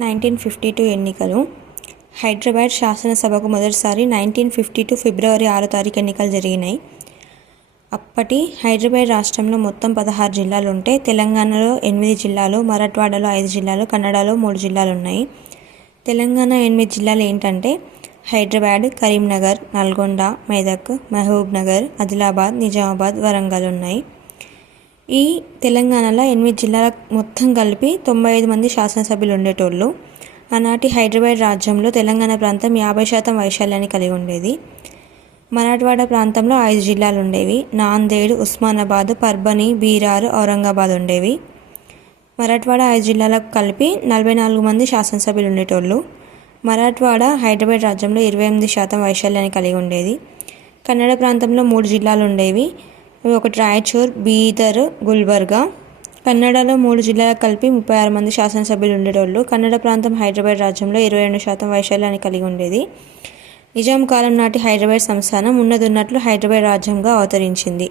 Nineteen fifty two ఎన్నికలు. హైదరాబాద్ శాసనసభకు మొదటిసారి నైన్టీన్ ఫిఫ్టీ టూ ఫిబ్రవరి ఆరో తారీఖు ఎన్నికలు జరిగినాయి. అప్పటి హైదరాబాద్ రాష్ట్రంలో మొత్తం పదహారు జిల్లాలు ఉంటే తెలంగాణలో ఎనిమిది జిల్లాలు మరాఠ్వాడలో ఐదు జిల్లాలు కన్నడలో మూడు జిల్లాలు ఉన్నాయి తెలంగాణ ఎనిమిది జిల్లాలు ఏంటంటే హైదరాబాద్ కరీంనగర్ నల్గొండ మెదక్ మహబూబ్ నగర్ ఆదిలాబాద్ నిజామాబాద్ వరంగల్ ఉన్నాయి ఈ తెలంగాణలో ఎనిమిది జిల్లాల మొత్తం కలిపి తొంభై ఐదు మంది శాసనసభ్యులు ఉండేటోళ్ళు. ఆనాటి హైదరాబాద్ రాజ్యంలో తెలంగాణ ప్రాంతం యాభై శాతం వైశాల్యాన్ని కలిగి ఉండేది. మరాఠవాడ ప్రాంతంలో ఐదు జిల్లాలు ఉండేవి. నాందేడ్ ఉస్మానాబాద్ పర్బని బీరార్ ఔరంగాబాద్ ఉండేవి. మరాఠవాడ ఐదు జిల్లాలకు కలిపి నలభై నాలుగు మంది శాసనసభ్యులు ఉండేటోళ్ళు. మరాఠవాడ హైదరాబాద్ రాజ్యంలో ఇరవై ఎనిమిది శాతం వైశాల్యాన్ని కలిగి ఉండేది. కన్నడ ప్రాంతంలో మూడు జిల్లాలు ఉండేవి. ఒకటి రాయచూర్ బీదర్ గుల్బర్గా. కన్నడలో మూడు జిల్లాలకు కలిపి ముప్పై ఆరు మంది శాసనసభ్యులు ఉండేటోళ్ళు. కన్నడ ప్రాంతం హైదరాబాద్ రాజ్యంలో ఇరవై రెండు శాతం వైశాల్యాన్ని కలిగి ఉండేది. నిజాం కాలం నాటి హైదరాబాద్ సంస్థానం ఉన్నదున్నట్లు హైదరాబాద్ రాజ్యంగా అవతరించింది.